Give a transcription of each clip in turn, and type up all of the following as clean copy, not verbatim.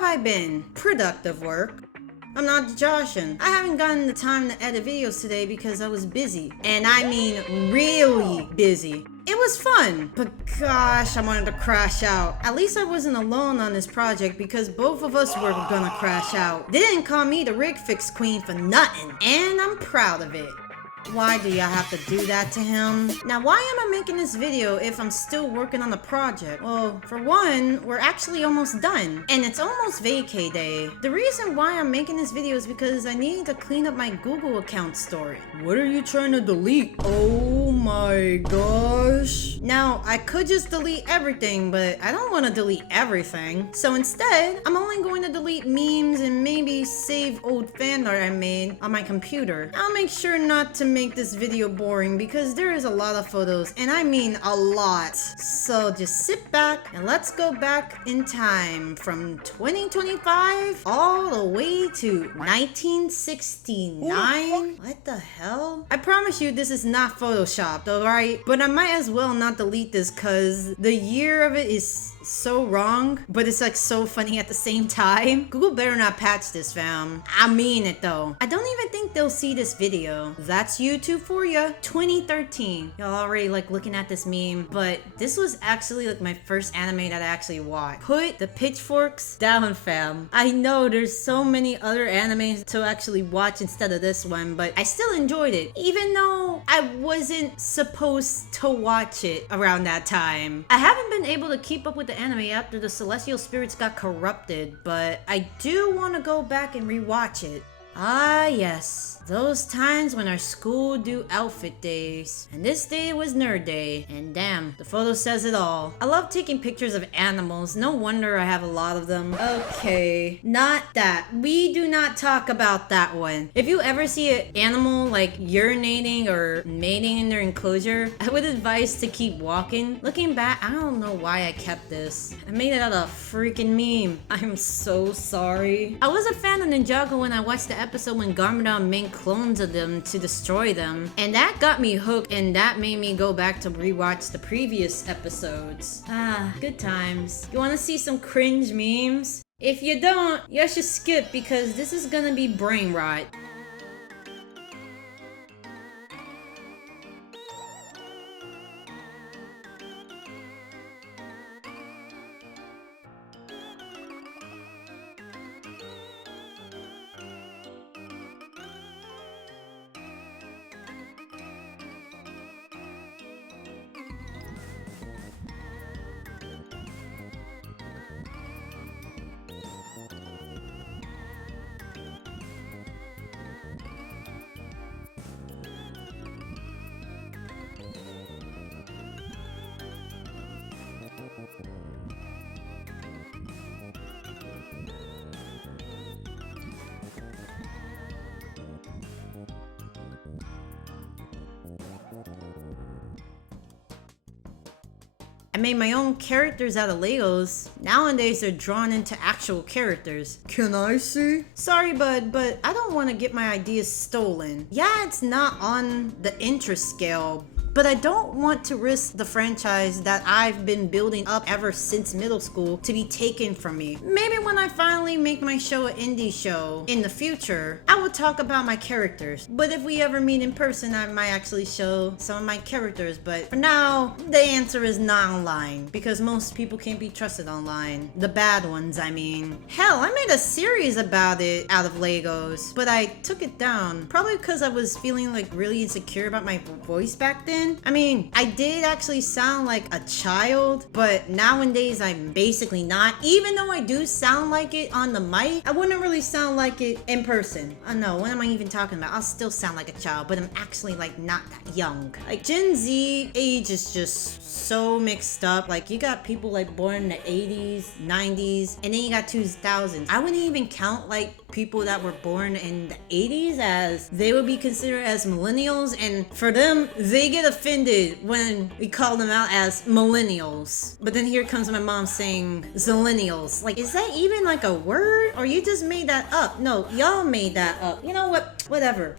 have I been? Productive work. I'm not Joshin. I haven't gotten the time to edit videos today because I was busy. And I mean really busy. It was fun, but gosh, I wanted to crash out. At least I wasn't alone on this project because both of us were gonna crash out. They didn't call me the rig fix queen for nothing, and I'm proud of it. Why do y'all have to do that to him? Now, why am I making this video if I'm still working on the project? Well, for one, we're actually almost done, and it's almost vacay day. The reason why I'm making this video is because I need to clean up my Google account story. What are you trying to delete? Oh my gosh. Now, I could just delete everything, but I don't want to delete everything. So instead, I'm only going to delete memes and maybe save old fan art I made on my computer. I'll make sure not to make this video boring because there is a lot of photos, and I mean a lot. So just sit back and let's go back in time from 2025 all the way to 1969. What the hell? I promise you this is not photoshopped, alright? But I might as well not delete this cause the year of it is so wrong, but it's like so funny at the same time. Google better not patch this, fam. I mean it though. I don't even think they'll see this video. That's YouTube for ya. 2013. Y'all already like looking at this meme, but this was actually like my first anime that I actually watched. Put the pitchforks down, fam. I know there's so many other animes to actually watch instead of this one, but I still enjoyed it, even though I wasn't supposed to watch it around that time. I haven't been able to keep up with the anime after the celestial spirits got corrupted, but I do want to go back and rewatch it. Ah yes, those times when our school would do outfit days. And this day was nerd day, and damn, the photo says it all. I love taking pictures of animals, no wonder I have a lot of them. Okay, not that. We do not talk about that one. If you ever see an animal like urinating or mating in their enclosure, I would advise to keep walking. Looking back, I don't know why I kept this. I made it out of a freaking meme. I'm so sorry. I was a fan of Ninjago when I watched the episode when Garmadon made clones of them to destroy them, and that got me hooked, and that made me go back to rewatch the previous episodes. Ah, good times. You want to see some cringe memes? If you don't, you should skip because this is gonna be brain rot. I made my own characters out of Legos. Nowadays, they're drawn into actual characters. Can I see? Sorry, bud, but I don't want to get my ideas stolen. Yeah, it's not on the interest scale, but I don't want to risk the franchise that I've been building up ever since middle school to be taken from me. Maybe when I finally make my show an indie show in the future, I will talk about my characters. But if we ever meet in person, I might actually show some of my characters. But for now, the answer is not online because most people can't be trusted online. The bad ones, I mean. Hell, I made a series about it out of Legos, but I took it down. Probably because I was feeling like really insecure about my voice back then. I mean, I did actually sound like a child, but nowadays I'm basically not. Even though I do sound like it on the mic, I wouldn't really sound like it in person. Oh no, what am I even talking about? I'll still sound like a child, but I'm actually like not that young. Like Gen Z age is just so mixed up. Like you got people like born in the 80s, 90s, and then you got 2000s. I wouldn't even count like people that were born in the 80s as they would be considered as millennials, and for them, they get offended when we call them out as millennials. But then here comes my mom saying zillennials. Like, is that even like a word? Or you just made that up? No, y'all made that up. You know what? Whatever.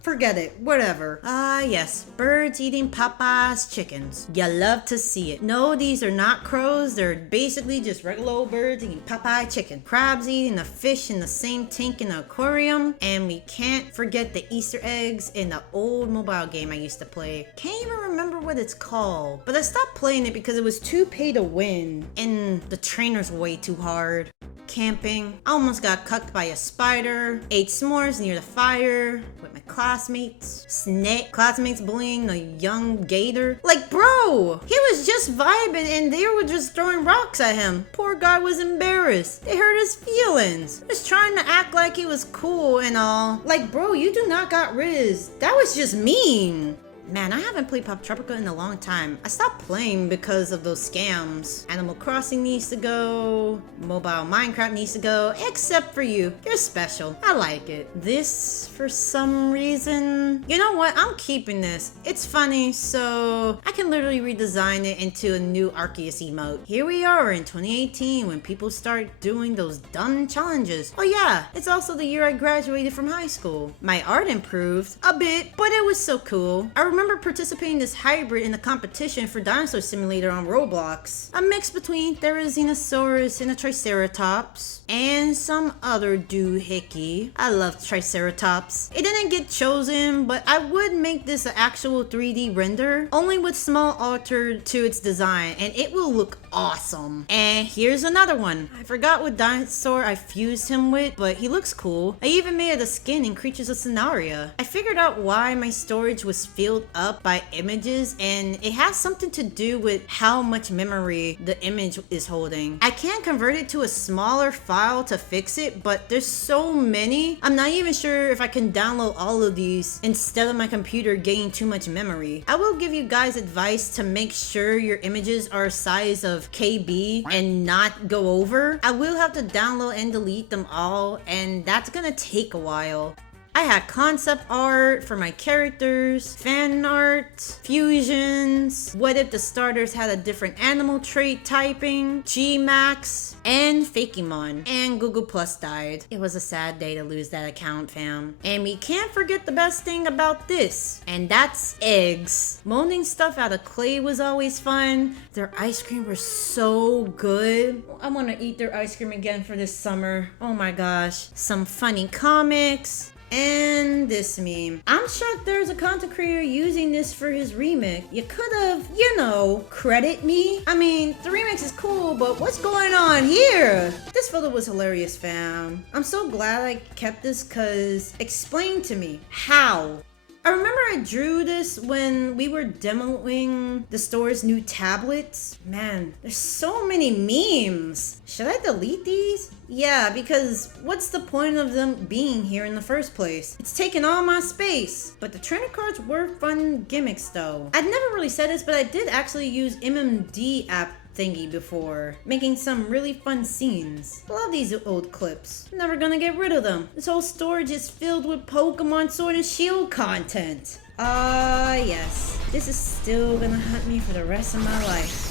Forget it. Whatever. Ah, yes. Birds eating Popeye's chickens. You love to see it. No, these are not crows. They're basically just regular old birds eating Popeye chicken. Crabs eating the fish in the same tank in the aquarium. And we can't forget the Easter eggs in the old mobile game I used to play. Can't even remember what it's called. But I stopped playing it because it was too pay to win. And the trainer's way too hard. Camping. I almost got cucked by a spider. Ate s'mores near the fire with my classmates. Classmates bullying a young gator. Like, bro, he was just vibing and they were just throwing rocks at him. Poor guy was embarrassed. They hurt his feelings. Just trying to act like he was cool and all. Like, bro, you do not got Riz. That was just mean. Man, I haven't played Pop Tropica in a long time. I stopped playing because of those scams. Animal Crossing needs to go. Mobile Minecraft needs to go. Except for you. You're special. I like it. This, for some reason... You know what? I'm keeping this. It's funny, so I can literally redesign it into a new Arceus emote. Here we are in 2018 when people start doing those dumb challenges. Oh yeah, it's also the year I graduated from high school. My art improved a bit, but it was so cool. I remember participating in this hybrid in the competition for Dinosaur Simulator on Roblox. A mix between Therizinosaurus and a Triceratops, and some other doohickey. I love Triceratops. It didn't get chosen, but I would make this an actual 3D render, only with small alter to its design, and it will look awesome. And here's another one. I forgot what dinosaur I fused him with, but he looks cool. I even made the skin in Creatures of Scenaria. I figured out why my storage was filled up by images, and it has something to do with how much memory the image is holding. I can convert it to a smaller file to fix it, but there's so many. I'm not even sure if I can download all of these instead of my computer getting too much memory. I will give you guys advice to make sure your images are size of KB and not go over. I will have to download and delete them all, and that's gonna take a while. I had concept art for my characters, fan art, fusions, what if the starters had a different animal trait typing, Gmax, and Fakemon. And Google Plus died. It was a sad day to lose that account, fam. And we can't forget the best thing about this, and that's eggs. Molding stuff out of clay was always fun. Their ice cream was so good. I want to eat their ice cream again for this summer. Oh my gosh. Some funny comics. And this meme. I'm shocked there's a content creator using this for his remix. You could have, you know, credit me. I mean, the remix is cool, but what's going on here? This photo was hilarious, fam. I'm so glad I kept this, cause explain to me how. I remember I drew this when we were demoing the store's new tablets. Man, there's so many memes. Should I delete these? Yeah, because what's the point of them being here in the first place? It's taking all my space. But the trainer cards were fun gimmicks though. I'd never really said this, but I did actually use MMD app thingy before, making some really fun scenes. Love these old clips. Never gonna get rid of them. This whole storage is filled with Pokemon Sword and Shield content. Yes. This is still gonna hunt me for the rest of my life.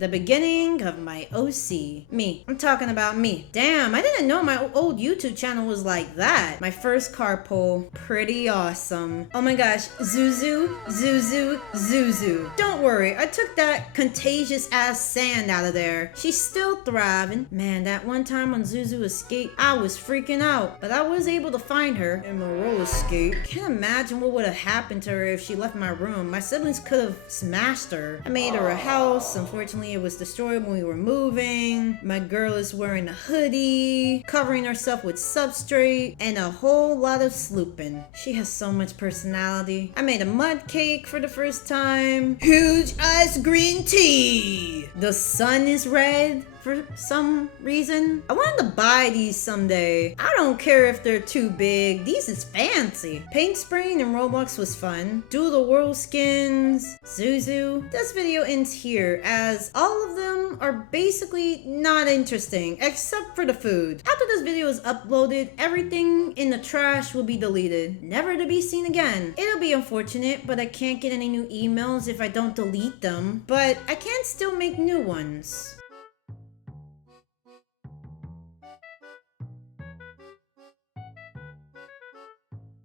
The beginning of my OC. Me. I'm talking about me. Damn, I didn't know my old YouTube channel was like that. My first car pull. Pretty awesome. Oh my gosh. Zuzu. Zuzu. Zuzu. Don't worry. I took that contagious ass sand out of there. She's still thriving. Man, that one time when Zuzu escaped, I was freaking out. But I was able to find her in my roller skate. Can't imagine what would have happened to her if she left my room. My siblings could have smashed her. I made her a house. Unfortunately, it was destroyed when we were moving. My girl is wearing a hoodie, covering herself with substrate, and a whole lot of slooping. She has so much personality. I made a mud cake for the first time. Huge ice green tea. The sun is red. for some reason. I wanted to buy these someday. I don't care if they're too big. These is fancy. Paint spraying in Roblox was fun. Do the world skins, Zuzu. This video ends here as all of them are basically not interesting except for the food. After this video is uploaded, everything in the trash will be deleted, never to be seen again. It'll be unfortunate, but I can't get any new emails if I don't delete them. But I can still make new ones.